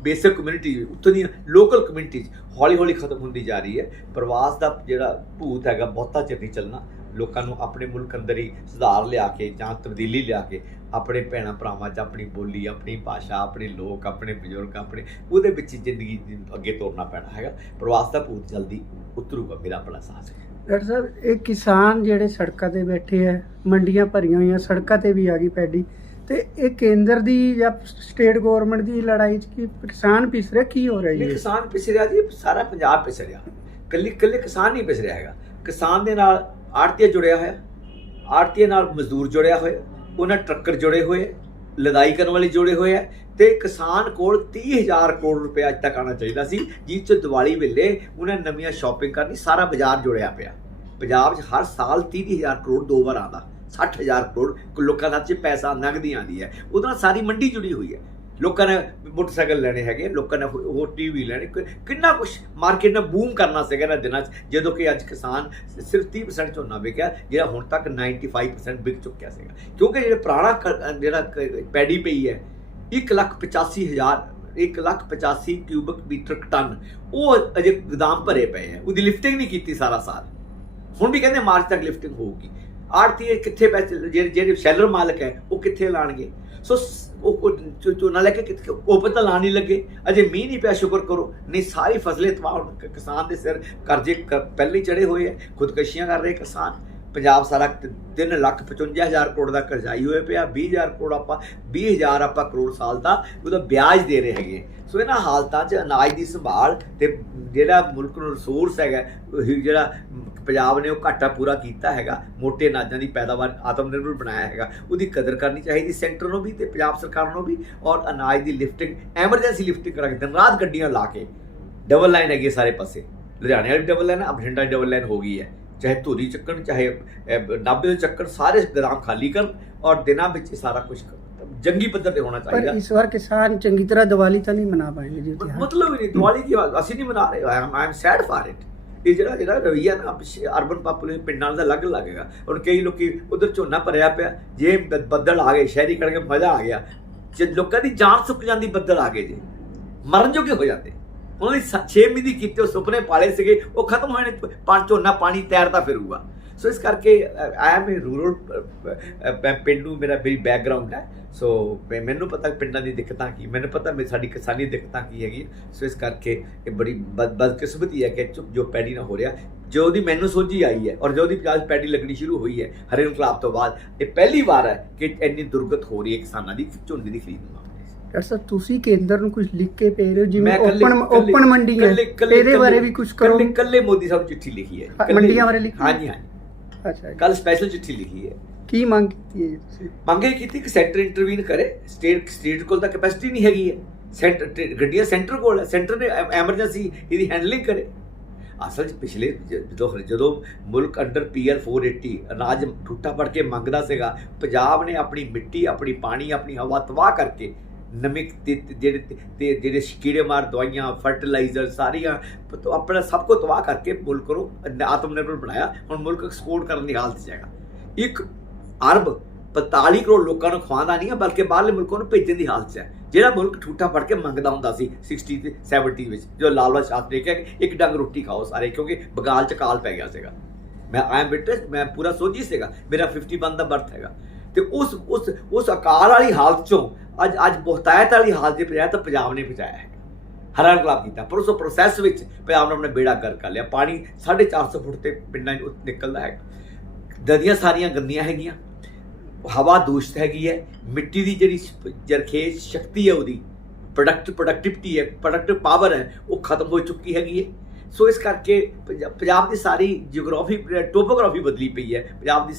ਬੇਸਿਕ ਕਮਿਊਨਿਟੀ, ਉੱਥੋਂ ਦੀਆਂ ਲੋਕਲ ਕਮਿਊਨਿਟੀਜ਼ ਹੌਲੀ ਹੌਲੀ ਖਤਮ ਹੁੰਦੀ ਜਾ ਰਹੀ ਹੈ। ਪ੍ਰਵਾਸ ਦਾ ਜਿਹੜਾ ਭੂਤ ਹੈਗਾ ਬਹੁਤਾ ਚਿਰ ਨਹੀਂ ਚੱਲਣਾ। ਲੋਕਾਂ ਨੂੰ ਆਪਣੇ ਮੁਲਕ ਅੰਦਰ ਹੀ ਸੁਧਾਰ ਲਿਆ ਕੇ ਜਾਂ ਤਬਦੀਲੀ ਲਿਆ ਕੇ ਆਪਣੇ ਭੈਣਾਂ ਭਰਾਵਾਂ 'ਚ ਆਪਣੀ ਬੋਲੀ, ਆਪਣੀ ਭਾਸ਼ਾ, ਆਪਣੇ ਲੋਕ, ਆਪਣੇ ਬਜ਼ੁਰਗ, ਉਹਦੇ ਵਿੱਚ ਜ਼ਿੰਦਗੀ ਅੱਗੇ ਤੋਰਨਾ ਪੈਣਾ ਹੈਗਾ। ਪ੍ਰਵਾਸ ਦਾ ਭੂਤ ਜਲਦੀ ਉਤਰੂਗਾ, ਮੇਰਾ ਆਪਣਾ ਸਾਹਸ ਹੈ। ਡਾਕਟਰ ਸਾਹਿਬ, ਇਹ ਕਿਸਾਨ ਜਿਹੜੇ ਸੜਕਾਂ ਤੇ ਬੈਠੇ ਹੈ, ਮੰਡੀਆਂ ਭਰੀਆਂ ਹੋਈਆਂ, ਸੜਕਾਂ ਤੇ ਵੀ ਆ ਗਈ ਪੈਡੀ, ਤੇ ਇਹ ਕੇਂਦਰ ਦੀ ਜਾਂ ਸਟੇਟ ਗਵਰਨਮੈਂਟ ਦੀ ਲੜਾਈ 'ਚ ਕੀ ਕਿਸਾਨ ਪਿਸ ਰਿਹਾ, ਕੀ ਹੋ ਰਿਹਾ ਜੀ? ਕਿਸਾਨ ਪਿਸ ਰਿਹਾ ਜੀ, ਸਾਰਾ ਪੰਜਾਬ ਪਿਸ ਰਿਹਾ। ਇਕੱਲੇ ਕਿਸਾਨ ਨਹੀਂ ਪਿਸ ਰਿਹਾ ਹੈਗਾ। ਕਿਸਾਨ ਦੇ ਨਾਲ ਆੜ੍ਹਤੀਆ ਜੁੜਿਆ ਹੋਇਆ, ਆੜ੍ਹਤੀਏ ਨਾਲ ਮਜ਼ਦੂਰ ਜੁੜਿਆ ਹੋਇਆ, ਉਹਨਾਂ ਟਰੱਕਰ ਜੁੜੇ ਹੋਏ, ਲਦਾਈ ਕਰਨ ਵਾਲੇ ਜੁੜੇ ਹੋਏ ਹੈ। ਤੇ ਕਿਸਾਨ ਕੋਲ 30,000 ਕਰੋੜ ਰੁਪਏ ਅੱਜ ਤੱਕ ਆਉਣਾ ਚਾਹੀਦਾ ਸੀ, ਜਿਸ 'ਚ ਦੀਵਾਲੀ ਵੇਲੇ ਉਹਨਾਂ ਨਵੀਆਂ ਸ਼ਾਪਿੰਗ ਕਰਨੀ। ਸਾਰਾ ਬਾਜ਼ਾਰ ਜੁੜਿਆ ਪਿਆ। ਪੰਜਾਬ 'ਚ ਹਰ ਸਾਲ 30,000 ਕਰੋੜ 2 ਵਾਰ ਆਉਂਦਾ, 60,000 ਕਰੋੜ ਲੋਕਾਂ ਦੇ 'ਚ ਪੈਸਾ ਨਗਦੀ ਆਉਂਦੀ ਹੈ। ਉਹਦੇ ਨਾਲ ਸਾਰੀ ਮੰਡੀ ਜੁੜੀ ਹੋਈ ਹੈ। ਲੋਕਾਂ ਨੇ ਮੋਟਰਸਾਈਕਲ ਲੈਣੇ ਹੈਗੇ, ਲੋਕਾਂ ਨੇ ਹੋਰ TV ਲੈਣੇ, ਕਿੰਨਾ ਕੁਛ ਮਾਰਕੀਟ ਨੇ ਬੂਮ ਕਰਨਾ ਸੀਗਾ ਇਹਨਾਂ ਦਿਨਾਂ 'ਚ, ਜਦੋਂ ਕਿ ਅੱਜ ਕਿਸਾਨ ਸਿਰਫ 30% ਝੋਨਾ ਵਿਕਿਆ, ਜਿਹੜਾ ਹੁਣ ਤੱਕ 95% ਵਿਕ ਚੁੱਕਿਆ ਸੀਗਾ। ਕਿਉਂਕਿ ਜਿਹੜੇ ਪੁਰਾਣਾ ਜਿਹੜਾ ਪੈਡੀ ਪਈ ਹੈ 1,85,000 ਕਿਊਬਿਕ ਮੀਟਰ ਟਨ, ਉਹ ਅਜੇ ਗੋਦਾਮ ਭਰੇ ਪਏ ਹੈ, ਉਹਦੀ ਲਿਫਟਿੰਗ ਨਹੀਂ ਕੀਤੀ ਸਾਰਾ ਸਾਲ। ਹੁਣ ਵੀ ਕਹਿੰਦੇ ਮਾਰਚ ਤੱਕ ਲਿਫਟਿੰਗ ਹੋਊਗੀ। ਆੜ੍ਹਤੀਏ ਕਿੱਥੇ ਪੈਸੇ, ਜਿਹੜੇ ਸ਼ੈਲਰ ਮਾਲਕ ਹੈ ਉਹ ਕਿੱਥੇ ਲਾਣਗੇ? ਸੋ ਝੋਨਾ ਲੈ ਕੇ ਉਪਜ ਤਾਂ ਲਾ ਨਹੀਂ ਲੱਗੇ, ਅਜੇ ਮੀਂਹ ਨਹੀਂ ਪਿਆ, ਸ਼ੁਕਰ ਕਰੋ, ਨਹੀਂ ਸਾਰੀ ਫਸਲੇ ਤਬਾਹ ਹੋਣ। ਕਿਸਾਨ ਦੇ ਸਿਰ ਕਰਜ਼ੇ ਪਹਿਲੇ ਹੀ ਚੜੇ ਹੋਏ ਹੈ, ਖੁਦਕਸ਼ੀਆਂ ਕਰ ਰਹੇ ਕਿਸਾਨ। ਪੰਜਾਬ ਸਾਰਾ 3,55,000 ਕਰੋੜ ਦਾ ਕਰਜ਼ਾਈ ਹੋਇਆ ਪਿਆ। 20,000 ਆਪਾਂ ਕਰੋੜ ਸਾਲ ਦਾ ਉਹਦਾ ਵਿਆਜ ਦੇ ਰਹੇ ਹੈਗੇ। ਸੋ ਇਹਨਾਂ ਹਾਲਤਾਂ 'ਚ ਅਨਾਜ ਦੀ ਸੰਭਾਲ ਤੇ ਜਿਹੜਾ ਮੁਲਕ ਨੂੰ ਰਿਸੋਰਸ ਹੈਗਾ, ਜਿਹੜਾ ਪੰਜਾਬ ਨੇ ਉਹ ਘਾਟਾ ਪੂਰਾ ਕੀਤਾ ਹੈਗਾ, ਮੋਟੇ ਅਨਾਜਾਂ ਦੀ ਪੈਦਾਵਾਰ ਆਤਮ ਨਿਰਭਰ ਬਣਾਇਆ ਹੈਗਾ, ਉਹਦੀ ਕਦਰ ਕਰਨੀ ਚਾਹੀਦੀ ਸੈਂਟਰ ਨੂੰ ਵੀ ਤੇ ਪੰਜਾਬ ਸਰਕਾਰ ਨੂੰ ਵੀ। ਔਰ ਅਨਾਜ ਦੀ ਲਿਫਟਿੰਗ, ਐਮਰਜੈਂਸੀ ਲਿਫਟਿੰਗ ਕਰਾ ਕੇ ਦਿਨ ਰਾਤ ਗੱਡੀਆਂ ਲਾ ਕੇ, ਡਬਲ ਲਾਈਨ ਹੈਗੀ ਸਾਰੇ ਪਾਸੇ, ਲੁਧਿਆਣੇ ਵਾਲੀ ਡਬਲ ਲਾਈਨ, ਬਠਿੰਡਾ ਦੀ ਡਬਲ ਲਾਈਨ ਹੋ ਗਈ ਹੈ, ਚਾਹੇ ਧੂਰੀ ਚੱਕਣ, ਚਾਹੇ ਨਾਭੇ ਚੱਕਣ, ਸਾਰੇ ਗੋਦਾਮ ਖਾਲੀ ਕਰਨ ਔਰ ਦਿਨਾਂ ਵਿੱਚ ਸਾਰਾ ਕੁਝ ਜੰਗੀ ਪੱਧਰ ਤੇ ਹੋਣਾ ਚਾਹੀਦਾ। ਪਰ ਇਸ ਵਾਰ ਕਿਸਾਨ ਚੰਗੀ ਤਰ੍ਹਾਂ ਦੀਵਾਲੀ ਤਾਂ ਨਹੀਂ ਮਨਾ ਪਾएंगे ਜੀ। ਮਤਲਬ ਹੀ ਨਹੀਂ, ਦੀਵਾਲੀ ਦੀ ਅਸੀਂ ਨਹੀਂ ਮਨਾ ਰਹੇ, I am sad for it. ਇਹ ਜਿਹੜਾ ਰਵਈਆ ਨਾ ਅਰਬਨ ਪਾਪੂਲੇਸ਼ਨ ਪਿੰਡਾਂ ਦਾ ਅਲੱਗ ਲੱਗੇਗਾ। ਹੁਣ ਕਈ ਲੋਕੀ ਉਧਰ ਝੋਨਾ ਭਰਿਆ ਪਿਆ, ਜੇ ਬੱਦਲ ਆ ਗਏ ਸ਼ਹਿਰੀ ਕਰਕੇ ਮਜ਼ਾ ਆ ਗਿਆ, ਜੇ ਲੋਕਾਂ ਦੀ ਜਾਨ ਸੁੱਕ ਜਾਂਦੀ, ਬੱਦਲ ਆ ਗਏ ਜੇ ਮਰਨ ਜੋਗੇ ਹੋ ਜਾਂਦੇ। ਉਹਨਾਂ ਦੀ 6 ਮਹੀਨੇ ਦੀ ਕੀਤੇ ਉਹ ਸੁਪਨੇ ਪਾਲੇ ਸੀਗੇ, ਉਹ ਖਤਮ ਹੋਏ ਨੇ। ਝੋਨਾ ਪਾਣੀ ਤੈਰਦਾ ਫਿਰੂਗਾ। ਸੋ ਇਸ ਕਰਕੇ ਆਈ ਐਮ ਏ ਰੂਰਲ, ਪਿੰਡੂ ਮੇਰੀ ਬੈਕਗਰਾਊਂਡ ਹੈ। ਸੋ ਮੈਨੂੰ ਪਤਾ ਪਿੰਡਾਂ ਦੀ ਦਿੱਕਤਾਂ ਕੀ, ਮੈਨੂੰ ਪਤਾ ਸਾਡੀ ਕਿਸਾਨੀ ਦਿੱਕਤਾਂ ਕੀ ਹੈਗੀ। ਸੋ ਇਸ ਕਰਕੇ ਇਹ ਬੜੀ ਬਦਕਿਸਮਤੀ ਹੈ ਕਿ ਜੋ ਪੈਡੀ ਨਾ ਹੋ ਰਿਹਾ, ਜੋ ਉਹਦੀ ਮੈਨੂੰ ਸੋਝੀ ਆਈ ਹੈ ਔਰ ਜੋ ਉਹਦੀ ਪੰਜਾਬ ਪੈਡੀ ਲੱਗਣੀ ਸ਼ੁਰੂ ਹੋਈ ਹੈ ਹਰੇ ਇਨਕਲਾਬ ਤੋਂ ਬਾਅਦ, ਇਹ ਪਹਿਲੀ ਵਾਰ ਹੈ ਕਿ ਇੰਨੀ ਦੁਰਗਤ ਹੋ ਰਹੀ ਹੈ ਕਿਸਾਨਾਂ ਦੀ ਝੋਨੇ ਦੀ ਖਰੀਦ ਨੂੰ। ਡਾਕਟਰ ਸਾਹਿਬ ਤੁਸੀਂ ਕੇਂਦਰ ਨੂੰ ਕੁਝ ਲਿਖ ਕੇ ਭੇਜ ਰਹੇ ਹੋ, ਜਿਵੇਂ ਓਪਨ ਮੰਡੀ ਹੈ, ਇਹਦੇ ਬਾਰੇ ਵੀ ਕੁਝ ਕਰੋ। ਕੱਲੇ ਮੋਦੀ ਸਾਹਿਬ ਚਿੱਠੀ ਲਿਖੀ ਹੈ, ਮੰਡੀਆਂ ਬਾਰੇ ਲਿਖੀ? ਹਾਂਜੀ। ਅੱਛਾ, ਕੱਲ ਸਪੈਸ਼ਲ ਚਿੱਠੀ ਲਿਖੀ ਹੈ। ਕੀ ਮੰਗ ਕੀਤੀ ਹੈ ਤੁਸੀਂ? ਮੰਗ ਇਹ ਕੀਤੀ ਕਿ ਸੈਂਟਰ ਇੰਟਰਵੀਨ ਕਰੇ। ਸਟੇਟ ਕੋਲ ਤਾਂ ਕੈਪੈਸਿਟੀ ਨਹੀਂ ਹੈਗੀ ਹੈ, ਗੱਡੀਆਂ ਸੈਂਟਰ ਕੋਲ ਹੈ, ਸੈਂਟਰ ਨੇ ਐਮਰਜੈਂਸੀ ਇਹਦੀ ਹੈਂਡਲਿੰਗ ਕਰੇ। ਅਸਲ 'ਚ ਪਿਛਲੇ ਜਦੋਂ ਮੁਲਕ ਅੰਡਰ PR 480 ਅਨਾਜ ਟੁੱਟਾ ਪੜ ਕੇ ਮੰਗਦਾ ਸੀਗਾ, ਪੰਜਾਬ ਨੇ ਆਪਣੀ ਮਿੱਟੀ, ਆਪਣੀ ਪਾਣੀ, ਆਪਣੀ ਹਵਾ ਤਬਾਹ ਕਰਕੇ ਨਵੇਂ ਜਿਹੜੇ ਕੀੜੇ ਮਾਰ ਦਵਾਈਆਂ, ਫਰਟੀਲਾਈਜ਼ਰ ਸਾਰੀਆਂ ਆਪਣਾ ਸਭ ਕੁਝ ਤਬਾਹ ਕਰਕੇ ਮੁਲਕ ਨੂੰ ਆਤਮ ਨਿਰਭਰ ਬਣਾਇਆ। ਹੁਣ ਮੁਲਕ ਐਕਸਪੋਰਟ ਕਰਨ ਦੀ ਹਾਲਤ 'ਚ ਹੈਗਾ। 1 ਅਰਬ 45 ਕਰੋੜ ਲੋਕਾਂ ਨੂੰ ਖਵਾਉਂਦਾ ਨਹੀਂ ਹੈ, ਬਲਕਿ ਬਾਹਰਲੇ ਮੁਲਕਾਂ ਨੂੰ ਭੇਜਣ ਦੀ ਹਾਲਤ 'ਚ ਹੈ। ਜਿਹੜਾ ਮੁਲਕ ਠੂਠਾ ਪੜ ਕੇ ਮੰਗਦਾ ਹੁੰਦਾ ਸੀ 60 ਤੇ 70 ਵਿੱਚ, ਜੋ ਲਾਲਾ ਸ਼ਾਸਤਰੀ ਨੇ ਕਿਹਾ ਇੱਕ ਡੰਗ ਰੋਟੀ ਖਾਓ ਸਾਰੇ, ਕਿਉਂਕਿ ਬਗਾਲ 'ਚ ਕਾਲ ਪੈ ਗਿਆ ਸੀਗਾ। ਮੈਂ ਆਈ ਐਮ ਵਿਟਨੈਸ, ਮੈਂ ਪੂਰਾ ਸੋਝੀ ਸੀਗਾ, ਮੇਰਾ 51 ਦਾ ਬਰਥ ਹੈਗਾ। ਤੇ ਉਸ ਅਕਾਲ ਵਾਲੀ ਹਾਲਤ 'ਚੋਂ ਅੱਜ ਬਹੁਤਾਇਤ ਵਾਲੀ ਹਾਲਤ 'ਚ ਪਹੁੰਚਾਇਆ ਤਾਂ ਪੰਜਾਬ ਨੇ ਪਹੁੰਚਾਇਆ ਹੈ, ਹਰਾ ਇਨਕਲਾਬ ਕੀਤਾ। ਪਰ ਉਸ ਪ੍ਰੋਸੈਸ ਵਿੱਚ ਪੰਜਾਬ ਨੇ ਆਪਣਾ ਬੇੜਾ ਗਰਕ ਕਰ ਲਿਆ। ਪਾਣੀ 450 ਫੁੱਟ ਤੇ ਪਿੰਡਾਂ 'ਚ ਨਿਕਲਦਾ ਹੈ, ਨਦੀਆਂ ਸਾਰੀਆਂ ਗੰਦੀਆਂ ਹੈਗੀਆਂ, ਹਵਾ ਦੂਸ਼ਿਤ ਹੈਗੀ ਹੈ, ਮਿੱਟੀ ਦੀ ਜਿਹੜੀ ਜਰਖੇਜ਼ ਸ਼ਕਤੀ ਹੈ, ਉਹਦੀ ਪ੍ਰੋਡਕਟਿਵਿਟੀ ਹੈ, ਪ੍ਰੋਡਕਟਿਵ ਪਾਵਰ ਹੈ, ਉਹ ਖਤਮ ਹੋ ਚੁੱਕੀ ਹੈਗੀ ਹੈ। ਸੋ ਇਸ ਕਰਕੇ ਪੰਜਾਬ ਦੀ ਸਾਰੀ ਜਿਓਗ੍ਰਾਫੀ, ਟੋਪੋਗ੍ਰਾਫੀ ਬਦਲੀ ਪਈ ਹੈ। ਪੰਜਾਬ ਦੀ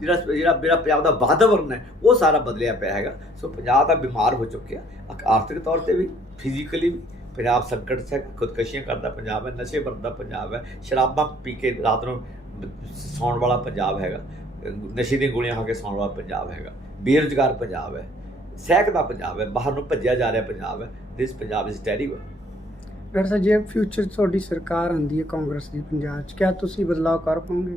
ਜਿਹੜਾ ਪੰਜਾਬ ਦਾ ਵਾਤਾਵਰਨ ਹੈ ਉਹ ਸਾਰਾ ਬਦਲਿਆ ਪਿਆ ਹੈਗਾ। ਸੋ ਪੰਜਾਬ ਤਾਂ ਬਿਮਾਰ ਹੋ ਚੁੱਕਿਆ, ਆਰਥਿਕ ਤੌਰ ਤੇ ਵੀ, ਫਿਜ਼ੀਕਲੀ ਵੀ। ਪੰਜਾਬ ਸੰਕਟ 'ਚ ਹੈ, ਖੁਦਕਸ਼ੀਆਂ ਕਰਦਾ ਪੰਜਾਬ ਹੈ, ਨਸ਼ੇ ਵਰਤਦਾ ਪੰਜਾਬ ਹੈ, ਸ਼ਰਾਬਾਂ ਪੀ ਕੇ ਰਾਤ ਨੂੰ ਸੌਣ ਵਾਲਾ ਪੰਜਾਬ ਹੈਗਾ, ਨਸ਼ੇ ਦੀਆਂ ਗੋਲੀਆਂ ਖਾ ਕੇ ਸੌਣ ਵਾਲਾ ਪੰਜਾਬ ਹੈਗਾ, ਬੇਰੁਜ਼ਗਾਰ ਪੰਜਾਬ ਹੈ, ਸਹਿਕਦਾ ਪੰਜਾਬ ਹੈ, ਬਾਹਰ ਨੂੰ ਭੱਜਿਆ ਜਾ ਰਿਹਾ ਪੰਜਾਬ ਹੈ। ਦਿਸ ਪੰਜਾਬ ਇਜ਼ ਟੈਰੀਬਲ। ਡਾਕਟਰ ਸਾਹਿਬ, ਜੇ ਫਿਊਚਰ ਤੁਹਾਡੀ ਸਰਕਾਰ ਆਉਂਦੀ ਹੈ ਕਾਂਗਰਸ ਦੀ ਪੰਜਾਬ 'ਚ, ਕਿਆ ਤੁਸੀਂ ਬਦਲਾਅ ਕਰ ਪਾਓਗੇ?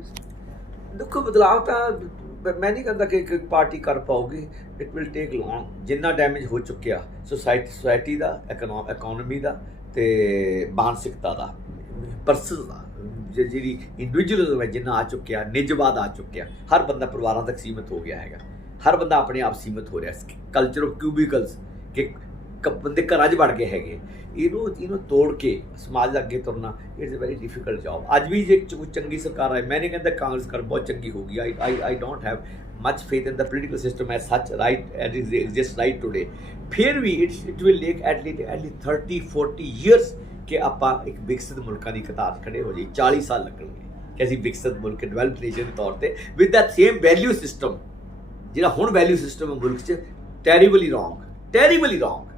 ਦੇਖੋ, ਬਦਲਾਅ ਤਾਂ ਮੈਂ ਨਹੀਂ ਕਹਿੰਦਾ ਕਿ ਇੱਕ ਪਾਰਟੀ ਕਰ ਪਾਊਗੀ। ਇਟ ਵਿਲ ਟੇਕ ਲੌਂਗ। ਜਿੰਨਾ ਡੈਮੇਜ ਹੋ ਚੁੱਕਿਆ ਸੋਸਾਇਟੀ ਦਾ, ਇਕਨੋਮੀ ਦਾ ਤੇ ਮਾਨਸਿਕਤਾ ਦਾ, ਪਰਸਨ ਦਾ, ਜਿਹੜੀ ਇੰਡੀਵਿਜੂਅਲਿਜ਼ਮ ਹੈ ਜਿੰਨਾ ਆ ਚੁੱਕਿਆ, ਨਿੱਜਵਾਦ ਆ ਚੁੱਕਿਆ, ਹਰ ਬੰਦਾ ਪਰਿਵਾਰਾਂ ਤੱਕ ਸੀਮਿਤ ਹੋ ਗਿਆ ਹੈਗਾ, ਹਰ ਬੰਦਾ ਆਪਣੇ ਆਪ ਸੀਮਿਤ ਹੋ ਰਿਹਾ। ਕਲਚਰ ਆਫ ਕਿਊਬਿਕਲਸ ਕਿ ਬੰਦੇ ਘਰਾਂ 'ਚ ਵੜ ਗਏ ਹੈਗੇ, ਇਹਨੂੰ ਤੋੜ ਕੇ ਸਮਾਜ ਦਾ ਅੱਗੇ ਤੁਰਨਾ it's a very difficult job. ਅੱਜ ਵੀ ਜੇ ਚੰਗੀ ਸਰਕਾਰ ਆਏ, ਮੈਂ ਨਹੀਂ ਕਹਿੰਦਾ ਕਾਂਗਰਸ ਸਰਕਾਰ ਬਹੁਤ ਚੰਗੀ ਹੋਗੀ, I don't have much faith in the political system as such right at is exist right today. ਫਿਰ ਵੀ it will take at least 30-40 years ਕਿ ਆਪਾਂ ਇੱਕ ਵਿਕਸਿਤ ਮੁਲਕਾਂ ਦੀ ਕਤਾਰ 'ਚ ਖੜੇ ਹੋ ਜਾਈਏ। 40 ਸਾਲ ਲੱਗਣਗੇ ਕਿ ਅਸੀਂ ਵਿਕਸਿਤ ਮੁਲਕ, ਡਿਵੈਲਪਡ ਨੇਸ਼ਨ ਦੇ ਤੌਰ 'ਤੇ with that same value system. ਜਿਹੜਾ ਹੁਣ ਵੈਲਿਊ ਸਿਸਟਮ ਹੈ ਮੁਲਕ 'ਚ, ਟੈਰੀਬਲੀ ਰੋਂਗ।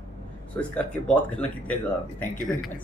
ਸੋ ਇਸ ਕਰਕੇ ਬਹੁਤ ਗੱਲਾਂ ਕੀਤੀਆਂ ਜਾ ਰਹੀਆਂ। Thank you very much.